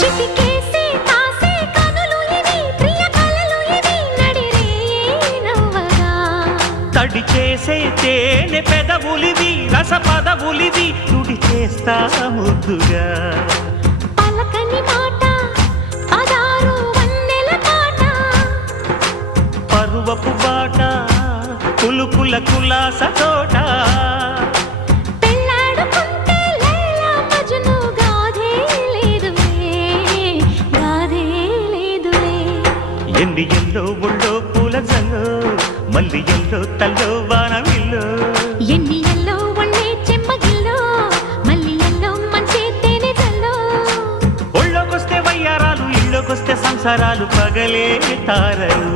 చిటికేసి కాసే కనులు ఇవి ప్రియ కలలు ఇవి నడిరే నవ్వగా తడి చేసే తేనె పెదవులివి రస పదవులివి తుడి చేస్తా ముద్దుగా పలకని మాట పదారు వన్నెల పాట పరువపు బాట కులుకుల కులాస తోట పెళ్ళాడుకుంటే లైలా మజ్ను గాథే లేదులే ఎన్ని ఎల్లో ఒళ్ళో పూల జల్లో మల్లి ఎల్లో తల్లో వానవిల్లో ఎన్ని ఎల్లో వన్నే చెమ్మగిల్లో మల్లి ఎల్లో మంచి తేనె జల్లో ఒళ్ళోకొస్తే వయ్యారాలు ఇళ్ళోకొస్తే సంసారాలు పగలే తారలు